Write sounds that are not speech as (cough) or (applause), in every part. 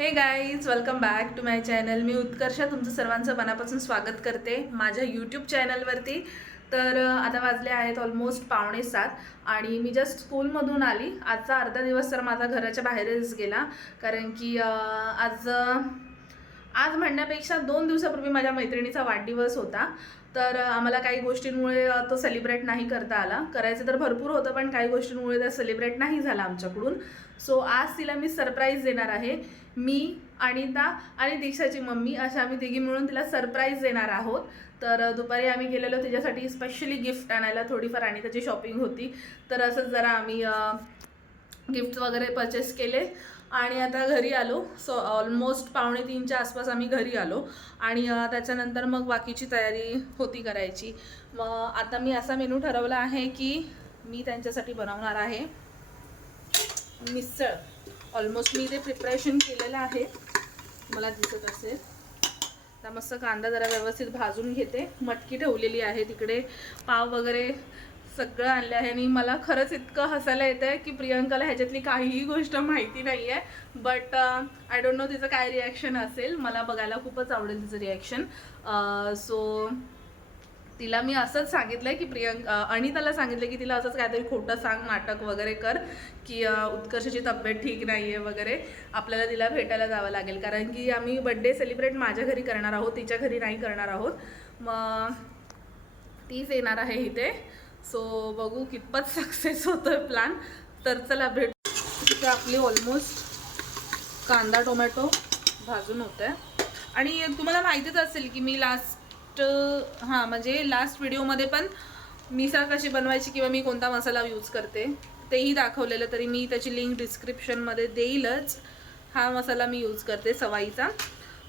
हे guys welcome back to my channel मी उत्कर्षा तुमचं सर्वांचं मनापासून स्वागत करते माझ्या यूट्यूब चॅनलवरती तर आता वाजले आहेत ऑलमोस्ट पावणे सात आणि मी जस्ट स्कूलमधून आली. आजचा अर्धा दिवस तर माझा घराच्या बाहेरच गेला. कारण की आज आज म्हणण्यापेक्षा दोन दिवसापूर्वी माझ्या मैत्रिणीचा वाढदिवस होता. तर आम्हाला काही गोष्टींमुळे तो सेलिब्रेट नाही करता आला. करायचं तर भरपूर होतं पण काही गोष्टींमुळे त्या सेलिब्रेट नाही झाला आमच्याकडून. सो आज तिला मी सरप्राईज देणार आहे. मी अनिता आणि दीक्षाची मम्मी अशा आम्ही तिघी मिळून तिला सरप्राईज देणार आहोत. तर दुपारी आम्ही गेलेलो तिच्यासाठी स्पेशली गिफ्ट आणायला. थोडीफार आणि त्याची शॉपिंग होती. तर असंच जरा आम्ही गिफ्ट वगैरे परचेस केले. आणि आता घरी आलो. सो ऑलमोस्ट पावणे तीनच्या आसपास आम्ही घरी आलो. आणि त्याच्यानंतर मग बाकीची तयारी होती करायची. मग आता मी असा मेनू ठरवला आहे की मी त्यांच्यासाठी बनवणार आहे मिसळ. ऑलमोस्ट मी ते प्रिपरेशन केलेलं आहे. मला दिसत असेल. आता मस्त कांदा जरा व्यवस्थित भाजून घेते. मटकी ठेवलेली आहे तिकडे. पाव वगैरे सगळं आणलं आहे आणि मला खरंच इतकं हसायला येतं आहे की प्रियंकाला ह्याच्यातली काहीही गोष्ट माहिती नाही आहे बट आय डोंट नो तिचं काय रिॲक्शन असेल. मला बघायला खूपच आवडेल तिचं रिॲक्शन सो uh, तिला मी असंच सांगितलंय की प्रियंका uh, अनिताला सांगितलं की तिला असंच काहीतरी खोटं सांग नाटक वगैरे कर की uh, उत्कर्षाची तब्येत ठीक नाही आहे वगैरे. आपल्याला तिला भेटायला जावं लागेल. कारण की आम्ही बड्डे सेलिब्रेट माझ्या घरी करणार आहोत तिच्या घरी नाही करणार आहोत. मग तीच येणार आहे इथे. सो बघू कितपत सक्सेस होतोय प्लॅन तर चला भेट. तिथे आपली ऑलमोस्ट कांदा टोमॅटो भाजून होत आहे आणि तुम्हाला माहितीच असेल की मी लास्ट हां म्हणजे लास्ट व्हिडिओमध्ये पण मिसळ कशी बनवायची किंवा मी कोणता मसाला यूज करते तेही दाखवलेलं. तरी मी त्याची लिंक डिस्क्रिप्शनमध्ये देईलच. हा मसाला मी यूज करते सवाईचा.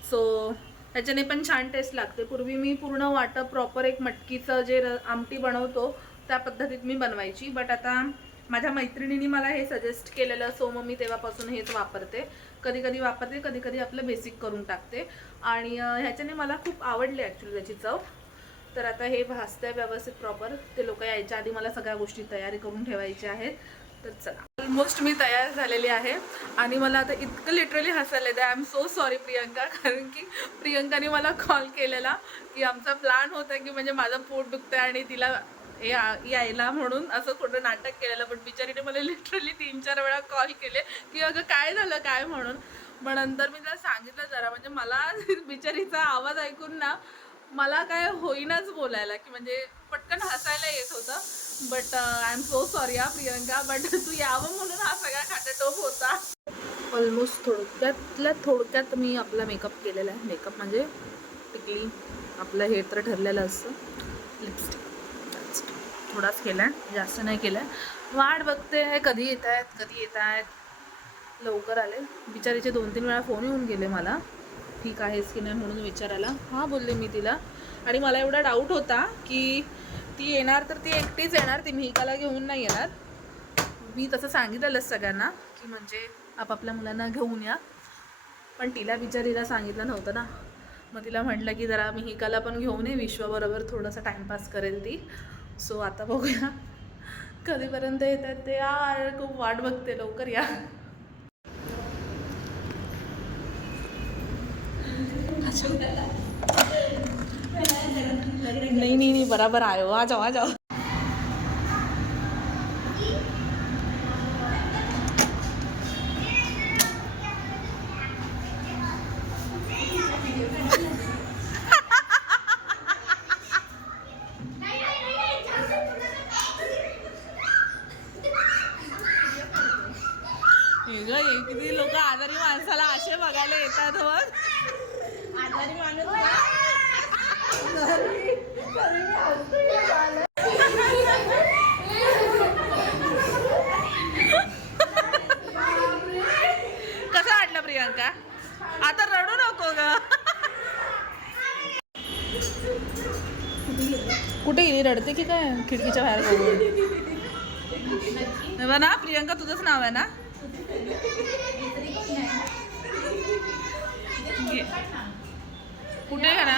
सो त्याच्याने पण छान टेस्ट लागते. पूर्वी मी पूर्ण वाटप प्रॉपर एक मटकीचं जे र आमटी बनवतो त्या पद्धतीत मी बनवायची. बट आता माझ्या मैत्रिणीने मला हे सजेस्ट केलेलं सो मग मी तेव्हापासून हेच वापरते. कधी कधी वापरते कधी कधी आपलं बेसिक करून टाकते. आणि ह्याच्याने मला खूप आवडली ॲक्च्युली त्याची चव. तर आता हे भाजतंय व्यवस्थित प्रॉपर ते लोक यायच्या आधी मला सगळ्या गोष्टी तयारी करून ठेवायच्या आहेत. तर चला. ऑलमोस्ट मी तयार झालेली आहे. आणि मला आता इतकं लिटरली हसायला येतं I am so sorry Priyanka. कारण की प्रियंकाने मला कॉल केलेला की आमचा प्लॅन होता की म्हणजे माझं पोट दुखतं आहे आणि तिला यायला म्हणून असं कुठं नाटक केलेलं पण बिचारीने मला लिटरली तीन चार वेळा कॉल केले की अगं काय झालं काय म्हणून. मग नंतर मी त्याला सांगितलं जरा म्हणजे मला (laughs) बिचारीचा आवाज ऐकून ना मला काय होईनाच बोलायला की म्हणजे पटकन हसायला येत होतं. But I am so sorry हा प्रियंका बट (laughs) तू यावं म्हणून हा सगळा खाटाटोप होता. ऑलमोस्ट थोडक्यातल्या थोडक्यात मी आपला मेकअप केलेला आहे. मेकअप म्हणजे टिकली आपलं हे तर ठरलेलं असतं. लिपस्टिक थोडाच केला आहे जास्त नाही केला आहे वाट बघते कधी येत आहेत कधी येत आहेत लवकर आले. बिचारीचे दोन तीन वेळा फोन येऊन गेले मला. ठीक आहेस की नाही म्हणून विचारायला. हां बोलले मी तिला. आणि मला एवढा डाऊट होता की ती येणार तर ती एकटीच येणार ती मिहिकाला घेऊन नाही येणार. मी तसं सांगितलेलंच सगळ्यांना की म्हणजे आपापल्या मुलांना घेऊन या. पण तिला बिचारीला सांगितलं नव्हतं ना. मग तिला म्हटलं की जरा मिहिकाला पण घेऊन ये विश्वाबरोबर थोडासा टाईमपास करेल ती. सो आता बघूया. कधीपर्यंत येतात ते? यार खूप वाट बघते लवकर या. नहीं नहीं नहीं बराबर आयो आ जाओ आ जाओ. हे किती लोक आजारी माणसाला असे बघायला येतात मग आजारी माणूस कसं वाटलं प्रियंका? आता रडू नको ग. कुठे गेली? रडते की काय? खिडकीच्या बाहेर ना प्रियंका तुझंच नाव आहे ना. कुठे करा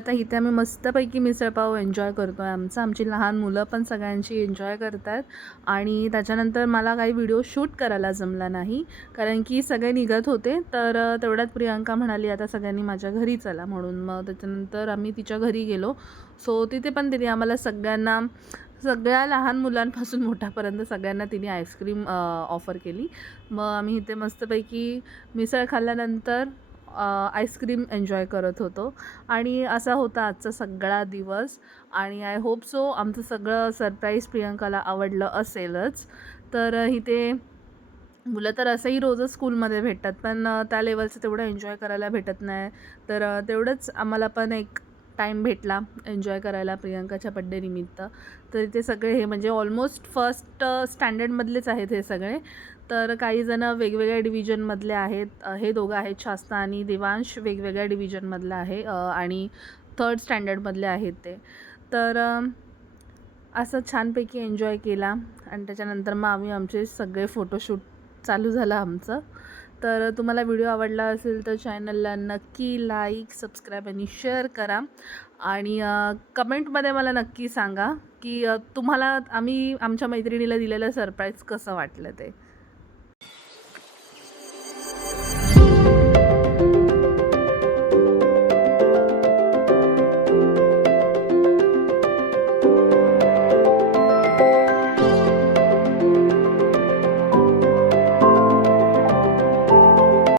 आता इथे आम्ही मस्तपैकी मिसळपाव एन्जॉय करतो आहे आमचं आमची लहान मुलं पण सगळ्यांची एन्जॉय करतात. आणि त्याच्यानंतर मला काही व्हिडिओ शूट करायला जमला नाही. कारण की सगळे निघत होते तर तेवढ्यात प्रियांका म्हणाली आता सगळ्यांनी माझ्या घरी चला म्हणून. मग त्याच्यानंतर आम्ही तिच्या घरी गेलो. सो तिथे पण तिने आम्हाला सगळ्यांना सगळ्या लहान मुलांपासून मोठ्यापर्यंत सगळ्यांना तिने आईस्क्रीम ऑफर केली. मग आम्ही इथे मस्तपैकी मिसळ खाल्ल्यानंतर आईस्क्रीम एन्जॉय करत होतो. आणि असा होता आजचा सगळा दिवस. आणि आय होप सो आमचं सगळं सरप्राईज प्रियंकाला आवडलं असेलच. तर इथे मुलं तर असंही रोजच स्कूलमध्ये भेटतात पण त्या लेवलचं तेवढं एन्जॉय करायला भेटत नाही. तर तेवढंच आम्हाला पण एक टाईम भेटला एन्जॉय करायला प्रियंकाच्या बड्डे निमित्त. तर इथे सगळे हे म्हणजे ऑलमोस्ट फर्स्ट स्टँडर्डमधलेच आहेत हे सगळे. तर काही जण वेगवेगळ्या डिव्हिजनमधले आहेत. हे दोघं आहेत शास्ता आणि देवांश. वेगवेगळ्या डिव्हिजनमधले आहे. आणि थर्ड स्टँडर्डमधले आहेत ते. तर असं छानपैकी एन्जॉय केला. आणि त्याच्यानंतर मग आम्ही आमचे सगळे फोटोशूट चालू झालं आमचं. तर तुम्हाला व्हिडिओ आवडला असेल तर चॅनलला नक्की लाईक सबस्क्राईब आणि शेअर करा. आणि कमेंटमध्ये मला नक्की सांगा की तुम्हाला आम्ही आमच्या मैत्रिणीला दिलेलं सरप्राईज कसं वाटलं ते.